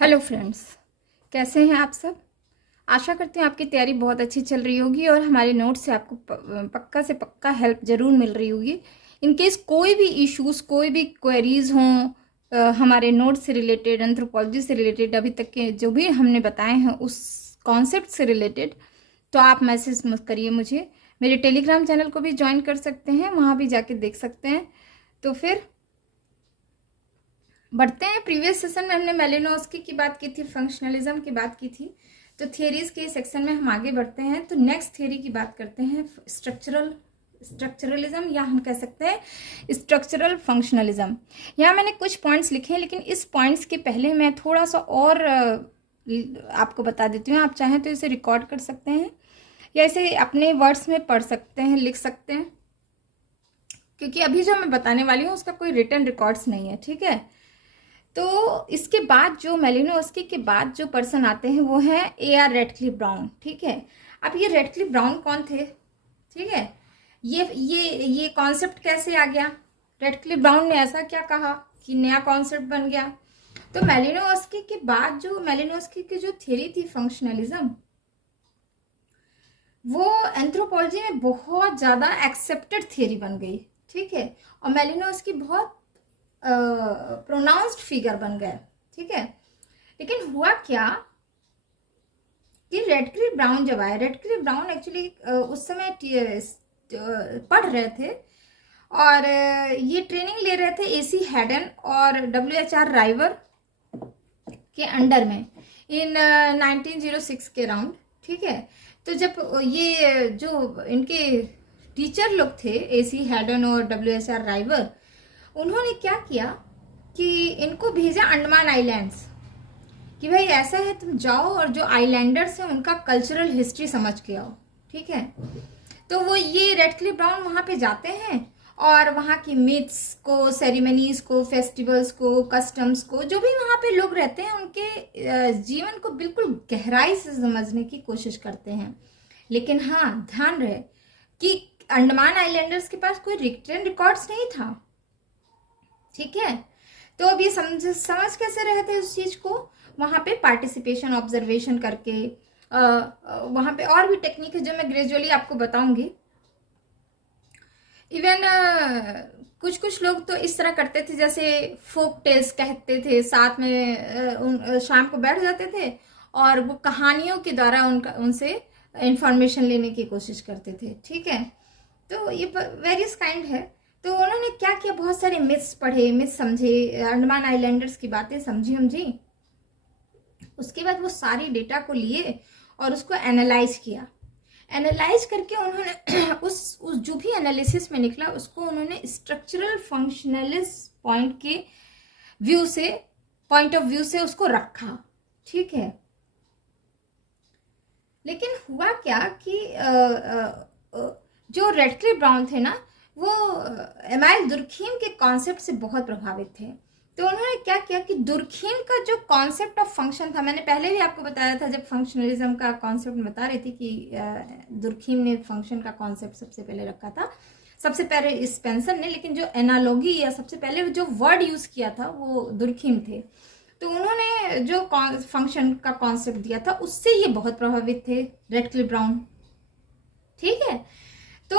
Hello friends, कैसे हैं आप सब। आशा करते हैं आपकी तैयारी बहुत अच्छी चल रही होगी और हमारे नोट से आपको पक्का से पक्का हेल्प ज़रूर मिल रही होगी। इन केस कोई भी इश्यूज़, कोई भी क्वेरीज हों हमारे नोट से रिलेटेड, एंथ्रोपोलॉजी से रिलेटेड, अभी तक के जो भी हमने बताए हैं उस कॉन्सेप्ट से रिलेटेड, तो आप मैसेज मत करिए मुझे। मेरे टेलीग्राम चैनल को भी ज्वाइन कर सकते हैं, वहाँ भी जाके देख सकते हैं। तो फिर बढ़ते हैं। प्रीवियस सेशन में हमने मेलिनोव्स्की की बात की थी, फंक्शनलिज्म की बात की थी। तो थियरीज के सेक्शन में हम आगे बढ़ते हैं। तो नेक्स्ट थियरी की बात करते हैं, स्ट्रक्चरलिज्म, या हम कह सकते हैं स्ट्रक्चरल फंक्शनलिज्म। यहाँ मैंने कुछ पॉइंट्स लिखे हैं, लेकिन इस पॉइंट्स के पहले मैं थोड़ा सा और आपको बता देती हूँ। आप चाहें तो इसे रिकॉर्ड कर सकते हैं या इसे अपने वर्ड्स में पढ़ सकते हैं, लिख सकते हैं, क्योंकि अभी जो मैं बताने वाली हूँ उसका कोई रिटन रिकॉर्ड्स नहीं है। ठीक है। तो इसके बाद जो मेलिनोव्स्की के बाद जो पर्सन आते हैं वो है A.R. Radcliffe Brown. ठीक है। अब ये रेडक्लिफ ब्राउन कौन थे? ठीक है। ये कॉन्सेप्ट कैसे आ गया? रेडक्लिफ ब्राउन ने ऐसा क्या कहा कि नया कॉन्सेप्ट बन गया? तो मेलिनोव्स्की के बाद जो मेलिनोव्स्की की जो थ्योरी थी फंक्शनलिज्म, वो एंथ्रोपोलॉजी में बहुत ज़्यादा एक्सेप्टेड थियरी बन गई। ठीक है। और मेलिनोव्स्की बहुत प्रोनाउंस्ड फिगर बन गए। ठीक है। लेकिन हुआ क्या कि रेडक्लिफ ब्राउन जब आए, रेडक्लिफ ब्राउन एक्चुअली उस समय पढ़ रहे थे और ये ट्रेनिंग ले रहे थे AC हैडन और WHR राइवर के अंडर में इन 1906 के राउंड। ठीक है। तो जब ये जो इनके टीचर लोग थे AC हैडन और WHR राइवर, उन्होंने क्या किया कि इनको भेजा अंडमान आइलैंड्स, कि भाई ऐसा है तुम जाओ और जो आइलैंडर्स हैं उनका कल्चरल हिस्ट्री समझ के आओ। ठीक है। तो वो ये रेडक्लिफ ब्राउन वहाँ पे जाते हैं और वहाँ की मिथ्स को, सेरेमनीज को, फेस्टिवल्स को, कस्टम्स को, जो भी वहाँ पे लोग रहते हैं उनके जीवन को बिल्कुल गहराई से समझने की कोशिश करते हैं। लेकिन हाँ, ध्यान रहे कि अंडमान आइलैंडर्स के पास कोई रिटन रिकॉर्ड्स नहीं था। ठीक है। तो अब ये समझ कैसे रहे थे उस चीज को? वहां पे पार्टिसिपेशन, ऑब्जर्वेशन करके, वहां पे और भी टेक्निक है जो मैं ग्रेजुअली आपको बताऊंगी। इवन कुछ कुछ लोग तो इस तरह करते थे, जैसे फोक टेल्स कहते थे, साथ में शाम को बैठ जाते थे और वो कहानियों के द्वारा उनसे इंफॉर्मेशन लेने की कोशिश करते थे। ठीक है। तो ये वेरियस काइंड है। तो उन्होंने क्या किया, बहुत सारे मिथ्स पढ़े, मिथ्स समझे, अंडमान आइलैंडर्स की बातें समझी। उसके बाद वो सारी डेटा को लिए और उसको एनालाइज किया। एनालाइज करके उन्होंने उस जो भी एनालिसिस में निकला उसको उन्होंने structural functionalist point of view से उसको रखा। ठीक है। लेकिन हुआ क्या कि जो रेडक्लिफ ब्राउन थे ना, वो एमाइल दुर्खीम के कॉन्सेप्ट से बहुत प्रभावित थे। तो उन्होंने क्या किया कि दुर्खीम का जो कॉन्सेप्ट ऑफ फंक्शन था, मैंने पहले भी आपको बताया था जब फंक्शनलिज्म का कॉन्सेप्ट बता रही थी कि दुर्खीम ने फंक्शन का कॉन्सेप्ट सबसे पहले रखा था, सबसे पहले स्पेंसर ने, लेकिन जो एनालॉगी या सबसे पहले जो वर्ड यूज किया था वो दुर्खीम थे। तो उन्होंने जो फंक्शन का कॉन्सेप्ट दिया था उससे ये बहुत प्रभावित थे रेडक्लिफ ब्राउन। ठीक है। तो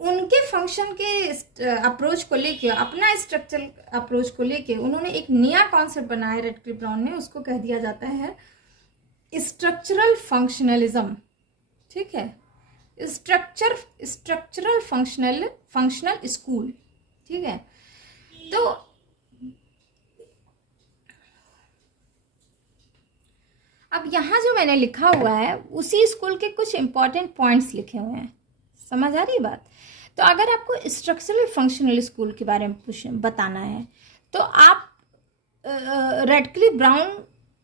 उनके फंक्शन के अप्रोच को लेके, अपना स्ट्रक्चरल अप्रोच को लेके उन्होंने एक नया कॉन्सेप्ट बनाया रेडक्लिफ ब्राउन ने, उसको कह दिया जाता है स्ट्रक्चरल फंक्शनलिज्म। ठीक है। Structural functional school. ठीक है। तो अब यहाँ जो मैंने लिखा हुआ है उसी स्कूल के कुछ इंपॉर्टेंट पॉइंट्स लिखे हुए हैं। समझ आ रही बात? तो अगर आपको स्ट्रक्चरल फंक्शनल स्कूल के बारे में बताना है तो आप रेडक्लिफ ब्राउन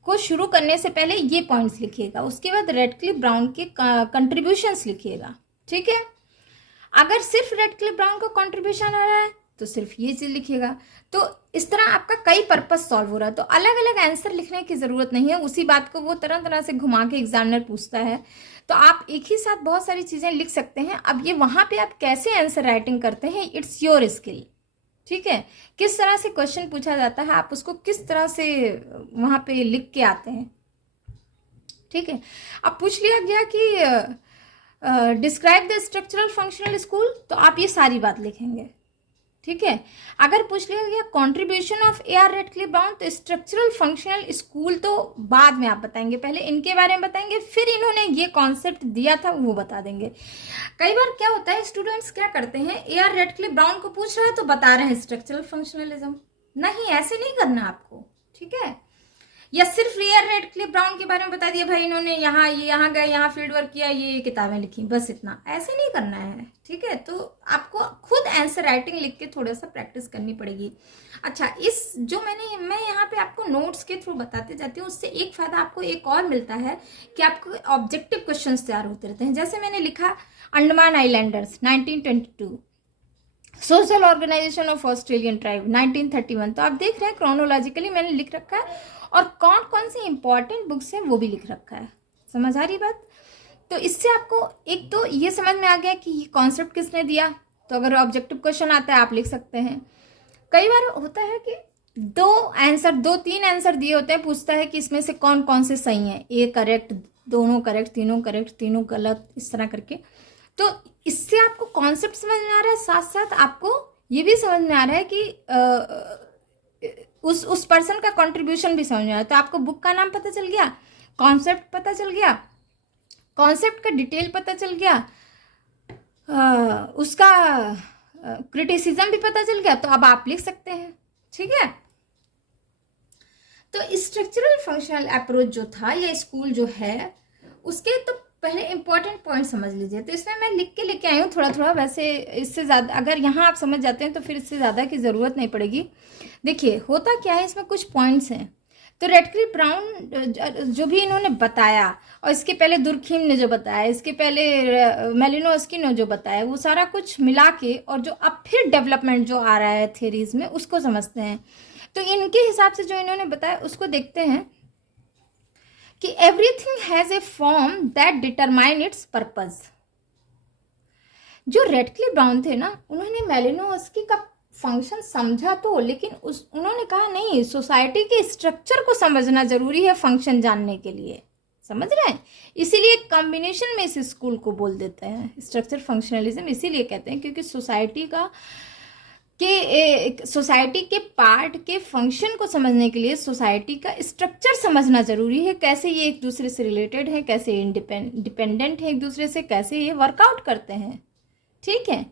को शुरू करने से पहले ये पॉइंट्स लिखिएगा, उसके बाद रेडक्लिफ ब्राउन के कंट्रीब्यूशंस लिखिएगा। ठीक है। अगर सिर्फ रेडक्लिफ ब्राउन का कंट्रीब्यूशन आ रहा है तो सिर्फ ये चीज लिखिएगा। तो इस तरह आपका कई पर्पस सॉल्व हो रहा है। तो अलग अलग आंसर लिखने की जरूरत नहीं है, उसी बात को वो तरह तरह से घुमा के एग्जामिनर पूछता है। तो आप एक ही साथ बहुत सारी चीजें लिख सकते हैं। अब ये वहां पे आप कैसे आंसर राइटिंग करते हैं, इट्स योर स्किल। ठीक है, किस तरह से क्वेश्चन पूछा जाता है, आप उसको किस तरह से वहां पे लिख के आते हैं। ठीक है, अब पूछ लिया गया कि describe the structural functional school, तो आप ये सारी बात लिखेंगे। ठीक है, अगर पूछ लिया गया contribution of A R. Radcliffe Brown, तो स्ट्रक्चरल फंक्शनल स्कूल तो बाद में आप बताएंगे, पहले इनके बारे में बताएंगे, फिर इन्होंने ये कॉन्सेप्ट दिया था वो बता देंगे। कई बार क्या होता है, स्टूडेंट्स क्या करते हैं, ए.आर. रेडक्लिफ ब्राउन को पूछ रहे हैं तो बता रहे हैं स्ट्रक्चरल फंक्शनलिज्म। नहीं, ऐसे नहीं करना आपको। ठीक है, या सिर्फ ए.आर. रेडक्लिफ ब्राउन के बारे में बता दिया, भाई इन्होंने यहाँ ये यहाँ गए, यहाँ फील्ड वर्क किया, ये किताबें लिखी, बस इतना। ऐसे नहीं करना है। ठीक है, तो आपको खुद आंसर राइटिंग लिख के थोड़ा सा प्रैक्टिस करनी पड़ेगी। अच्छा, इस जो मैं यहाँ पे आपको नोट्स के थ्रू बताते जाती हूँ, उससे एक फायदा आपको एक और मिलता है कि आपको ऑब्जेक्टिव क्वेश्चन तैयार होते रहते हैं। जैसे मैंने लिखा Andaman islanders 1922, social organisation of Australian tribe 1931, तो आप देख रहे हैं क्रोनोलॉजिकली मैंने लिख रखा है, और कौन कौन सी इंपॉर्टेंट बुक्स हैं वो भी लिख रखा है। समझ आ रही बात? तो इससे आपको एक तो ये समझ में आ गया कि ये कॉन्सेप्ट किसने दिया, तो अगर ऑब्जेक्टिव क्वेश्चन आता है आप लिख सकते हैं। कई बार होता है कि दो तीन आंसर दिए होते हैं, पूछता है कि इसमें से कौन कौन से सही हैं, ए करेक्ट, दोनों करेक्ट, तीनों गलत, इस तरह करके। तो इससे आपको कॉन्सेप्ट समझ में आ रहा है, साथ साथ आपको ये भी समझ में आ रहा है कि उस पर्सन का कंट्रीब्यूशन भी समझ में आ रहा है। तो आपको बुक का नाम पता चल गया, कॉन्सेप्ट पता चल गया, कॉन्सेप्ट का डिटेल पता चल गया, उसका क्रिटिसिज्म भी पता चल गया, तो अब आप लिख सकते हैं। ठीक है, तो स्ट्रक्चरल फंक्शनल अप्रोच जो था, ये स्कूल जो है, उसके तो पहले इंपॉर्टेंट पॉइंट समझ लीजिए। तो इसमें मैं लिख के लेके आई हूँ थोड़ा थोड़ा, वैसे इससे ज़्यादा अगर यहाँ आप समझ जाते हैं तो फिर इससे ज़्यादा की ज़रूरत नहीं पड़ेगी। देखिए होता क्या है, इसमें कुछ पॉइंट्स हैं। तो रेडक्लिफ ब्राउन जो भी इन्होंने बताया, और इसके पहले दुर्खीम ने जो बताया, इसके पहले मेलिनोस्की ने जो बताया, वो सारा कुछ मिला के, और जो अब फिर डेवलपमेंट जो आ रहा है थियरीज में, उसको समझते हैं। तो इनके हिसाब से जो इन्होंने बताया उसको देखते हैं कि everything has a form that determine its purpose. जो रेडक्लिफ ब्राउन थे ना, उन्होंने मेलिनोस्की का फंक्शन समझा तो, लेकिन उन्होंने कहा नहीं, सोसाइटी के स्ट्रक्चर को समझना जरूरी है फंक्शन जानने के लिए। समझ रहे हैं? इसीलिए कॉम्बिनेशन में इस स्कूल को बोल देते हैं स्ट्रक्चर फंक्शनलिज्म, इसीलिए कहते हैं क्योंकि सोसाइटी के पार्ट के फंक्शन को समझने के लिए सोसाइटी का स्ट्रक्चर समझना जरूरी है, कैसे ये एक दूसरे से रिलेटेड है, कैसे डिपेंडेंट है एक दूसरे से, कैसे ये वर्कआउट करते हैं। ठीक है,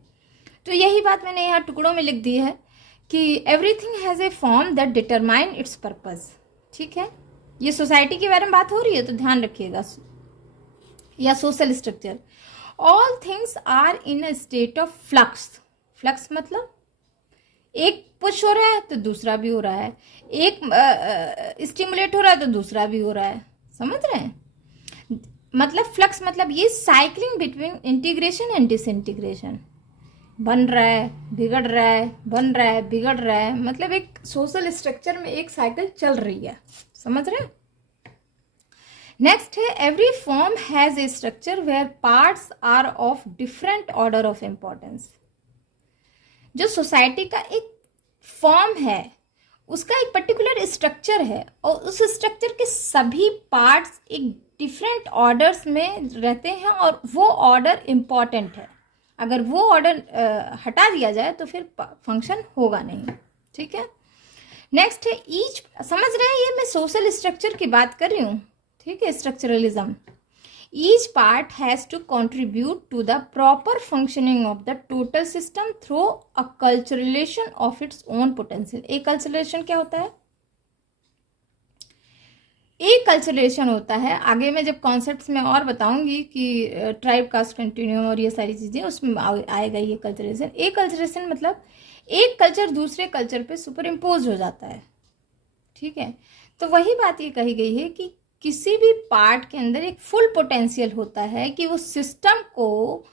तो यही बात मैंने यहाँ टुकड़ों में लिख दी है कि everything has a form that determine its purpose. ठीक है, ये सोसाइटी के बारे में बात हो रही है तो ध्यान रखिएगा, या social structure. All things are in a state of flux. Flux मतलब एक पुश हो रहा है तो दूसरा भी हो रहा है, एक स्टिमुलेट हो रहा है तो दूसरा भी हो रहा है। समझ रहे हैं? मतलब फ्लक्स मतलब ये cycling between integration and disintegration, बन रहा है, बिगड़ रहा है, बन रहा है, बिगड़ रहा है, मतलब एक सोशल स्ट्रक्चर में एक साइकिल चल रही है। समझ रहे हैं? नेक्स्ट है every form has a structure where parts are of different order of importance. जो सोसाइटी का एक फॉर्म है, उसका एक पर्टिकुलर स्ट्रक्चर है, और उस स्ट्रक्चर के सभी पार्ट्स एक डिफरेंट ऑर्डर्स में रहते हैं, और वो ऑर्डर इंपॉर्टेंट है। अगर वो ऑर्डर हटा दिया जाए तो फिर फंक्शन होगा नहीं। ठीक है, नेक्स्ट है ईच, समझ रहे हैं, ये मैं सोशल स्ट्रक्चर की बात कर रही हूँ। ठीक है, structuralism. Each part has to contribute to the proper functioning of the total system through actualization of its own potential. एक कल्चरलेशन क्या होता है? एक कल्चरलेशन होता है, आगे मैं जब कॉन्सेप्ट्स में और बताऊंगी कि ट्राइब कास्ट कंटिन्यूम और ये सारी चीजें, उसमें आएगा ये कल्चरलेशन। एक कल्चरलेशन मतलब एक कल्चर दूसरे कल्चर पे सुपर इम्पोज हो जाता है। ठीक है, तो वही बात ये कही गई है कि किसी भी पार्ट के अंदर एक फुल पोटेंशियल होता है कि वो सिस्टम को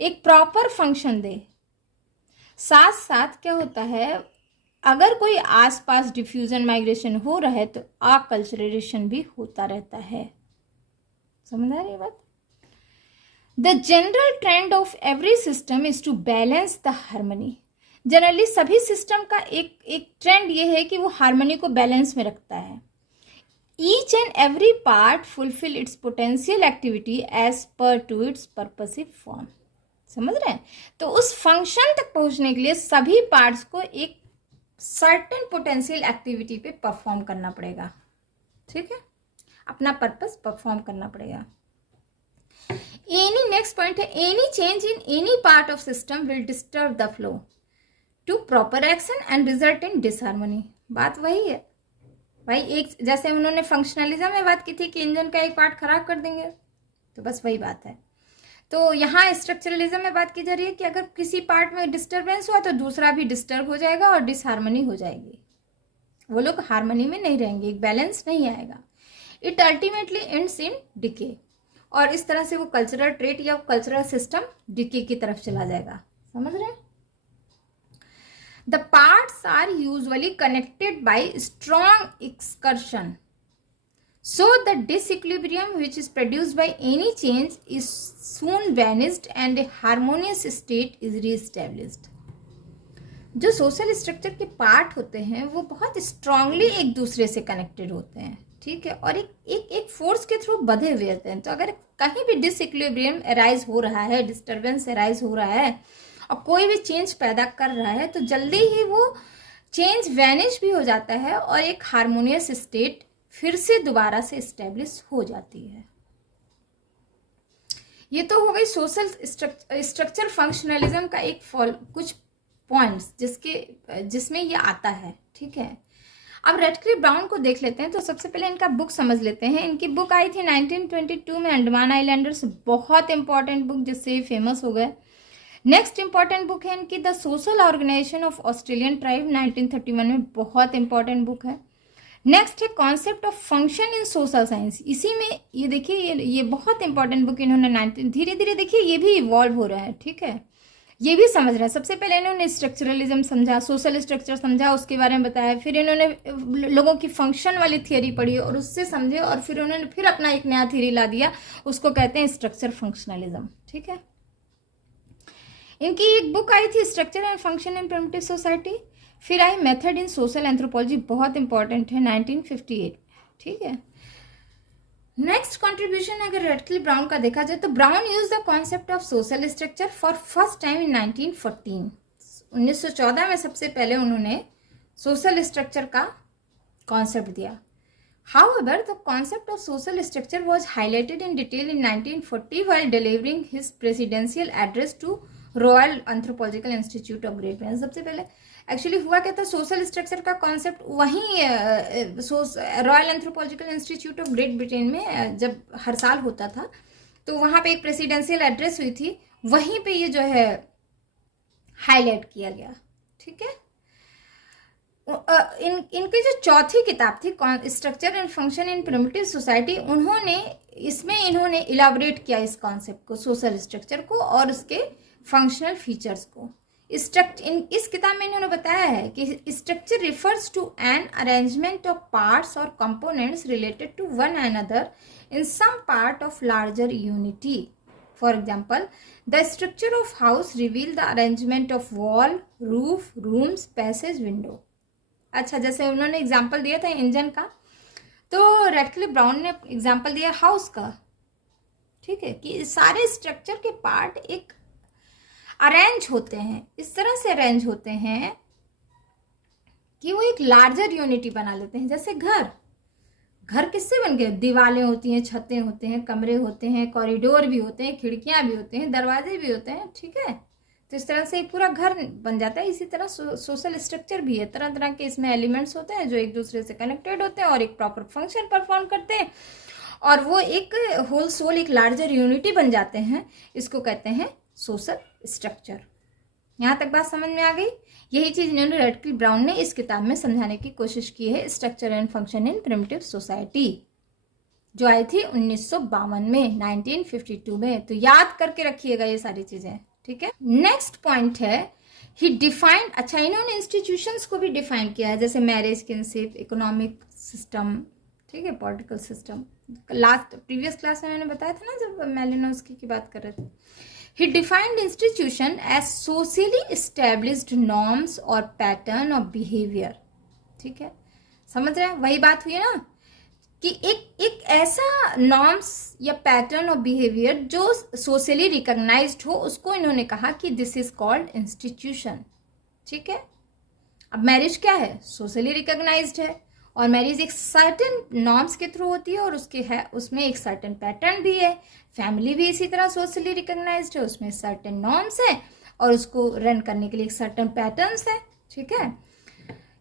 एक प्रॉपर फंक्शन दे। साथ साथ क्या होता है, अगर कोई आसपास डिफ्यूजन माइग्रेशन हो रहा है तो अकल्चरेशन भी होता रहता है। समझ आ रही है बात? The general trend of every system is to balance the harmony. Generally सभी सिस्टम का एक एक ट्रेंड ये है कि वो हार्मनी को बैलेंस में रखता है। Each and every part fulfil its potential activity as per to its purposive form. समझ रहे हैं? तो उस फंक्शन तक पहुंचने के लिए सभी पार्ट्स को एक सर्टेन पोटेंशियल एक्टिविटी पे परफॉर्म करना पड़ेगा। ठीक है, अपना पर्पस परफॉर्म करना पड़ेगा। एनी नेक्स्ट पॉइंट है, any change in any part of system will disturb the flow to proper action and result in disharmony. बात वही है भाई, एक जैसे उन्होंने फंक्शनलिज्म में बात की थी कि इंजन का एक पार्ट खराब कर देंगे, तो बस वही बात है। तो यहाँ स्ट्रक्चरलिज्म में बात की जा रही है कि अगर किसी पार्ट में डिस्टर्बेंस हुआ तो दूसरा भी डिस्टर्ब हो जाएगा और डिसहार्मनी हो जाएगी, वो लोग हार्मनी में नहीं रहेंगे, एक बैलेंस नहीं आएगा। It ultimately ends in decay, और इस तरह से वो कल्चरल ट्रेट या कल्चरल सिस्टम डिके की तरफ चला जाएगा। समझ रहे हैं? The parts are usually connected by strong excursion. So the disequilibrium which is produced by any change is soon vanished and a harmonious state is re-established. जो social structure के part होते हैं वो बहुत स्ट्रांगली एक दूसरे से कनेक्टेड होते हैं, ठीक है, और एक फोर्स के थ्रू बंधे हुए होते हैं। तो अगर कहीं भी डिसइक्विलिब्रियम अराइज हो रहा है, डिस्टर्बेंस अराइज हो रहा है और कोई भी चेंज पैदा कर रहा है, तो जल्दी ही वो चेंज वैनिश भी हो जाता है और एक हार्मोनियस स्टेट फिर से दोबारा से एस्टेब्लिश हो जाती है। ये तो हो गई सोशल स्ट्रक्चर फंक्शनलिज्म का एक कुछ पॉइंट्स जिसमें ये आता है। ठीक है, अब रेडक्लिफ ब्राउन को देख लेते हैं। तो सबसे पहले इनका बुक समझ लेते हैं। इनकी बुक आई थी 1922 में, अंडमान आइलैंडर्स, बहुत इंपॉर्टेंट बुक जिससे ये फेमस हो गए। नेक्स्ट इंपॉर्टेंट बुक है इनकी the social organisation of Australian tribe, 1931 में, बहुत इंपॉर्टेंट बुक है। नेक्स्ट है concept of function in social science, इसी में ये देखिए ये बहुत इंपॉर्टेंट बुक इन्होंने धीरे धीरे देखिए ये भी इवॉल्व हो रहा है। ठीक है, ये भी समझ रहे हैं। सबसे पहले इन्होंने स्ट्रक्चरलिज्म समझा, सोशल स्ट्रक्चर समझा, उसके बारे में बताया, फिर इन्होंने लोगों की फंक्शन वाली थियरी पढ़ी और उससे समझे, और फिर उन्होंने फिर अपना एक नया थियरी ला दिया, उसको कहते हैं स्ट्रक्चर फंक्शनलिज्म। ठीक है, इनकी एक बुक आई थी structure and function in primitive society, फिर आई मेथड इन सोशल एंथ्रोपोलॉजी, बहुत इंपॉर्टेंट है, 1958। ठीक है, नेक्स्ट कंट्रीब्यूशन अगर रेडक्लिफ ब्राउन का देखा जाए तो brown use the concept of social structure for first time in 1914। 1914 में सबसे पहले उन्होंने सोशल स्ट्रक्चर का कॉन्सेप्ट दिया। However, the concept of social structure was highlighted in detail in 1940 while delivering his presidential address to royal anthropological institute of great Britain. सबसे पहले actually हुआ क्या था, सोशल स्ट्रक्चर का कॉन्सेप्ट वहीं royal anthropological institute of great Britain में जब हर साल होता था, तो वहाँ पे एक प्रेसिडेंशियल एड्रेस हुई थी, वहीं पे ये जो है हाईलाइट किया गया। ठीक है, इनकी जो चौथी किताब थी structure and function in primitive society, इन्होंने इलाबोरेट किया इस कॉन्सेप्ट को, सोशल स्ट्रक्चर को और उसके फंक्शनल फीचर्स को। इस किताब में इन्होंने बताया है कि structure refers to an arrangement of parts और components related to one another in some part of larger unity. For example, the structure of house reveal the arrangement of wall, roof, rooms, passage, window. अच्छा, जैसे उन्होंने example दिया था engine का, तो Radcliffe Brown ने example दिया house का। ठीक है, कि सारे स्ट्रक्चर के पार्ट एक अरेंज होते हैं, इस तरह से अरेंज होते हैं कि वो एक लार्जर यूनिटी बना लेते हैं। जैसे घर किससे बन गए, दीवारें होती हैं, छतें होते हैं, कमरे होते हैं, कॉरिडोर भी होते हैं, खिड़कियां भी होते हैं, दरवाजे भी होते हैं। ठीक है, तो इस तरह से पूरा घर बन जाता है। इसी तरह सोशल स्ट्रक्चर भी है, तरह तरह के इसमें एलिमेंट्स होते हैं जो एक दूसरे से कनेक्टेड होते हैं और एक प्रॉपर फंक्शन परफॉर्म करते हैं, और वो एक होल सोल, एक लार्जर यूनिटी बन जाते हैं। इसको कहते हैं सोशल स्ट्रक्चर। यहाँ तक बात समझ में आ गई? यही चीज इन्होंने रेडक्लिफ ब्राउन ने इस किताब में समझाने की कोशिश की है, structure and function in primitive society, जो आई थी 1952 में, 1952 में। तो याद करके रखिएगा ये सारी चीजें। ठीक है, नेक्स्ट पॉइंट है ही डिफाइंड। अच्छा, इन्होंने इंस्टीट्यूशंस को भी डिफाइन किया है, जैसे मैरिज, किनशिप, इकोनॉमिक सिस्टम, ठीक है, पॉलिटिकल सिस्टम। प्रीवियस क्लास में मैंने बताया था ना, जब मेलिनोव्स्की की बात कर रहे थे। He defined institution as socially established norms or pattern of behavior. ठीक है, समझ रहे हैं, वही बात हुई ना कि एक ऐसा नॉर्म्स या पैटर्न ऑफ बिहेवियर जो सोशली रिकॉग्नाइज्ड हो, उसको इन्होंने कहा कि दिस इज कॉल्ड इंस्टीट्यूशन. ठीक है, अब मैरिज क्या है, सोशली रिकॉग्नाइज्ड है, और मैरिज एक सर्टेन नॉर्म्स के थ्रू होती है और उसके है उसमें एक सर्टेन पैटर्न भी है. फैमिली भी इसी तरह सोशली रिकॉग्नाइज्ड है, उसमें सर्टेन नॉर्म्स है और उसको रन करने के लिए एक सर्टेन पैटर्न्स है. ठीक है,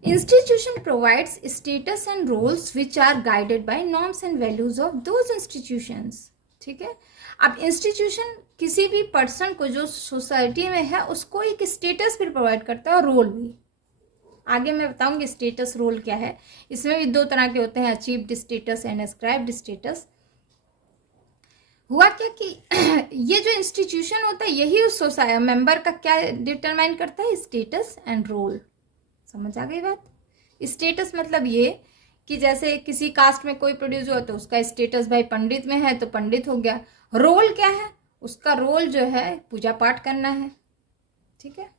institution provides status and roles which are guided by norms and values of those institutions. ठीक है, अब इंस्टीट्यूशन किसी भी पर्सन को जो सोसाइटी में है उसको एक स्टेटस भी प्रोवाइड करता है और रोल भी. आगे मैं बताऊंगी स्टेटस रोल क्या है. इसमें भी दो तरह के होते हैं, achieved status and ascribed status. हुआ क्या कि ये जो इंस्टीट्यूशन होता है यही उस सोसाइटी मेंबर का क्या डिटरमाइन करता है, स्टेटस एंड रोल. समझ आ गई बात. स्टेटस मतलब ये कि जैसे किसी कास्ट में कोई प्रोड्यूस हुआ तो उसका स्टेटस भाई पंडित में है तो पंडित हो गया. रोल क्या है, उसका रोल जो है पूजा पाठ करना है. ठीक है,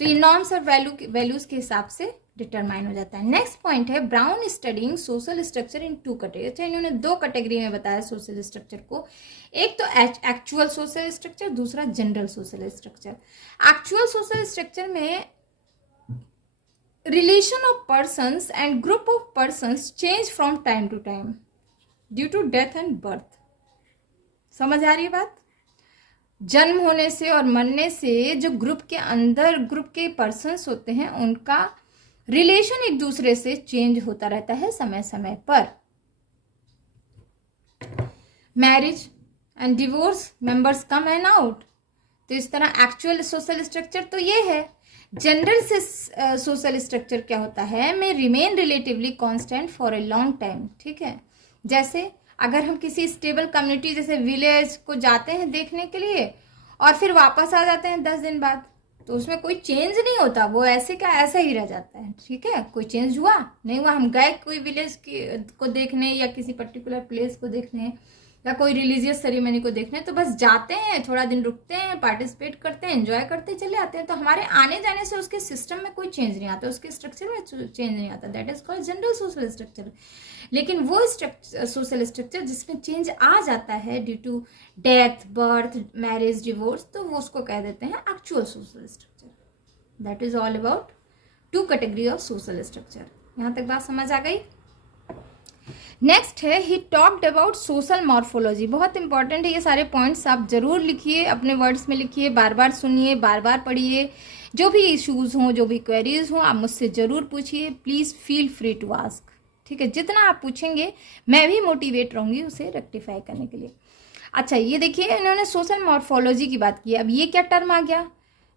तो ये नॉर्म्स और वैल्यूज के हिसाब से डिटरमाइन हो जाता है. नेक्स्ट पॉइंट है Brown studying social structure in two category. अच्छा, इन्होंने दो कैटेगरी में बताया सोशल स्ट्रक्चर को. एक तो एक्चुअल सोशल स्ट्रक्चर, दूसरा general social structure. Actual social structure में relation of persons and group of persons change from time to time due to death and birth. समझ आ रही है बात. जन्म होने से और मरने से जो ग्रुप के अंदर ग्रुप के पर्सन्स होते हैं उनका रिलेशन एक दूसरे से चेंज होता रहता है समय समय पर. Marriage and divorce, members come and out. तो इस तरह एक्चुअल सोशल स्ट्रक्चर तो ये है. जनरल से सोशल स्ट्रक्चर क्या होता है, में remain relatively constant for a long time. ठीक है, जैसे अगर हम किसी स्टेबल कम्युनिटी जैसे विलेज को जाते हैं देखने के लिए और फिर वापस आ जाते हैं 10 दिन बाद, तो उसमें कोई चेंज नहीं होता, वो ऐसे का ऐसा ही रह जाता है. ठीक है, कोई चेंज हुआ नहीं हुआ. हम गए कोई विलेज को देखने या किसी पर्टिकुलर प्लेस को देखने या कोई रिलीजियस सेरेमनी को देखने, तो बस जाते हैं, थोड़ा दिन रुकते हैं, पार्टिसिपेट करते हैं, एंजॉय करते चले आते हैं. तो हमारे आने जाने से उसके सिस्टम में कोई चेंज नहीं आता, उसके स्ट्रक्चर में चेंज नहीं आता. That is called general social structure. लेकिन वो सोशल स्ट्रक्चर जिसमें चेंज आ जाता है due to death, birth, marriage, divorce, तो वो उसको कह देते हैं actual social structure. That is all about two category of social structure. यहाँ तक बात समझ आ गई. नेक्स्ट है he talked about social morphology. बहुत इंपॉर्टेंट है ये सारे पॉइंट्स, आप जरूर लिखिए, अपने वर्ड्स में लिखिए, बार बार सुनिए, बार बार पढ़िए. जो भी इश्यूज हों, जो भी क्वेरीज हों, आप मुझसे जरूर पूछिए. Please feel free to ask. ठीक है, जितना आप पूछेंगे मैं भी मोटिवेट रहूंगी उसे रेक्टिफाई करने के लिए. अच्छा, ये देखिए इन्होंने सोशल मॉर्फोलॉजी की बात की. अब ये क्या टर्म आ गया,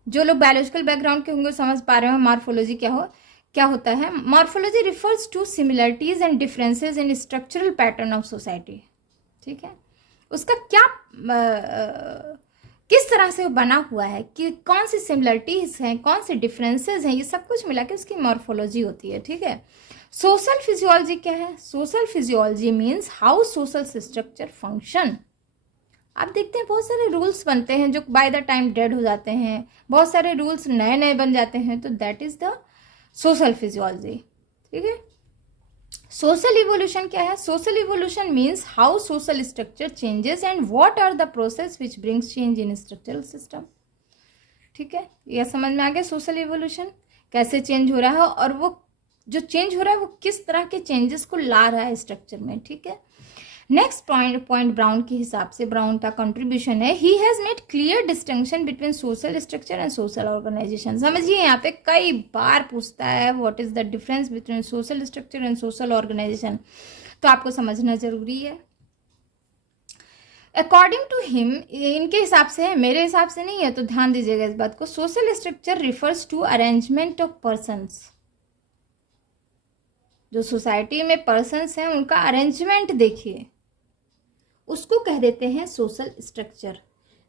जो लोग बायोलॉजिकल बैकग्राउंड के होंगे समझ पा रहे हो मॉर्फोलॉजी क्या होता है. Morphology refers to similarities and differences in structural pattern of society. ठीक है, उसका क्या किस तरह से बना हुआ है, कि कौन सी सिमिलरिटीज हैं, कौन से डिफरेंसेस हैं, ये सब कुछ मिला के उसकी मॉर्फोलॉजी होती है. ठीक है, सोशल फिजियोलॉजी क्या है. Social physiology means how social structure function. आप देखते हैं बहुत सारे रूल्स बनते हैं जो बाय द टाइम डेड हो जाते हैं, बहुत सारे रूल्स नए नए बन जाते हैं, तो that is the social physiology. ठीक है, सोशल इवोल्यूशन क्या है. Social evolution means how social structure changes and what are the process which brings change in structural system. ठीक है, यह समझ में आ गया सोशल इवोल्यूशन कैसे चेंज हो रहा है और वो जो चेंज हो रहा है वो किस तरह के चेंजेस को ला रहा है स्ट्रक्चर में. ठीक है, नेक्स्ट पॉइंट ब्राउन के हिसाब से, ब्राउन का कंट्रीब्यूशन है he has made clear distinction between social structure and social organisation. समझिए यहाँ पे कई बार पूछता है what is the difference between social structure and social organisation, तो आपको समझना जरूरी है. अकॉर्डिंग टू हिम, इनके हिसाब से है, मेरे हिसाब से नहीं है, तो ध्यान दीजिएगा इस बात को. Social structure refers to arrangement of persons. जो सोसाइटी में पर्सन्स हैं उनका अरेंजमेंट देखिए, उसको कह देते हैं सोशल स्ट्रक्चर.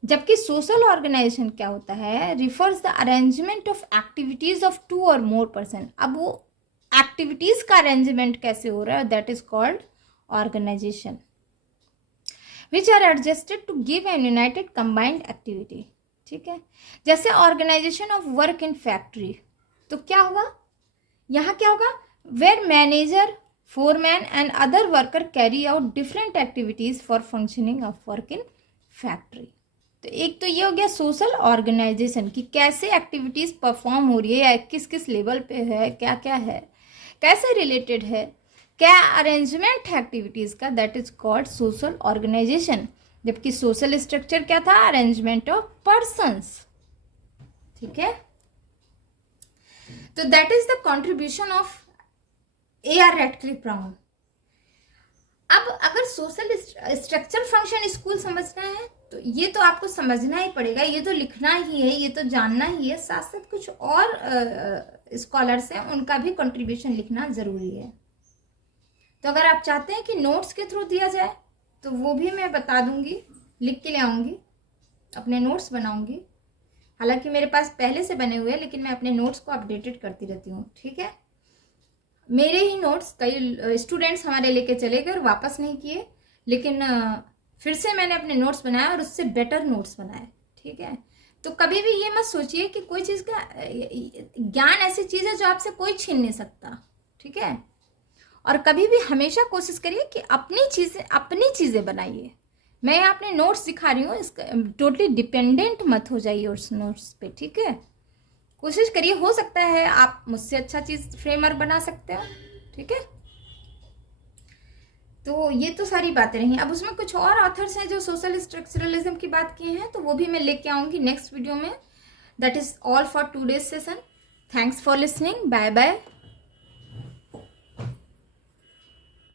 जबकि सोशल ऑर्गेनाइजेशन क्या होता है, refers the arrangement of activities of 2 और मोर पर्सन. अब वो एक्टिविटीज का अरेंजमेंट कैसे हो रहा है, that is called organisation. Which are adjusted to give an united combined activity. ठीक है, जैसे organisation of work in factory, तो क्या होगा यहाँ, क्या होगा, where manager, foreman and other worker carry out different activities for functioning of work in factory. तो एक तो ये हो गया सोशल ऑर्गेनाइजेशन की कैसे एक्टिविटीज परफॉर्म हो रही है, किस किस लेवल पे है, क्या क्या है, कैसे रिलेटेड है, क्या अरेंजमेंट है एक्टिविटीज का, that is called social organisation. जबकि सोशल स्ट्रक्चर क्या था, अरेंजमेंट ऑफ पर्संस। ठीक है, तो that is the contribution of A.R. Radcliffe Brown. अब अगर सोशल स्ट्रक्चर फंक्शन स्कूल समझना है तो ये तो आपको समझना ही पड़ेगा, ये तो लिखना ही है, ये तो जानना ही है। साथ साथ कुछ और स्कॉलर्स हैं, उनका भी कंट्रीब्यूशन लिखना जरूरी है। तो अगर आप चाहते हैं कि नोट्स के थ्रू दिया जाए तो वो भी मैं बता दूंगी, लिख के ले आऊंगी, अपने नोट्स बनाऊंगी। हालांकि मेरे पास पहले से बने हुए हैं, लेकिन मैं अपने नोट्स को अपडेटेड करती रहती हूँ। ठीक है, मेरे ही नोट्स कई स्टूडेंट्स हमारे लेके चले गए और वापस नहीं किए, लेकिन फिर से मैंने अपने नोट्स बनाए और उससे बेटर नोट्स बनाए। ठीक है, तो कभी भी ये मत सोचिए कि कोई चीज़ का ज्ञान ऐसी चीज़ है जो आपसे कोई छीन नहीं सकता। ठीक है, और कभी भी हमेशा कोशिश करिए कि अपनी चीज़ें बनाइए। मैं यहाँ अपने नोट्स दिखा रही हूँ, इसका टोटली डिपेंडेंट मत हो जाइए उस नोट्स पे। ठीक है, कोशिश करिए, हो सकता है आप मुझसे अच्छा चीज फ्रेमवर्क बना सकते हो। ठीक है, तो ये तो सारी बातें रही। अब उसमें कुछ और ऑथर्स हैं जो सोशल स्ट्रक्चरलिज्म की बात किए हैं, तो वो भी मैं लेके आऊंगी नेक्स्ट वीडियो में। That is all for today's session. Thanks for listening, bye bye.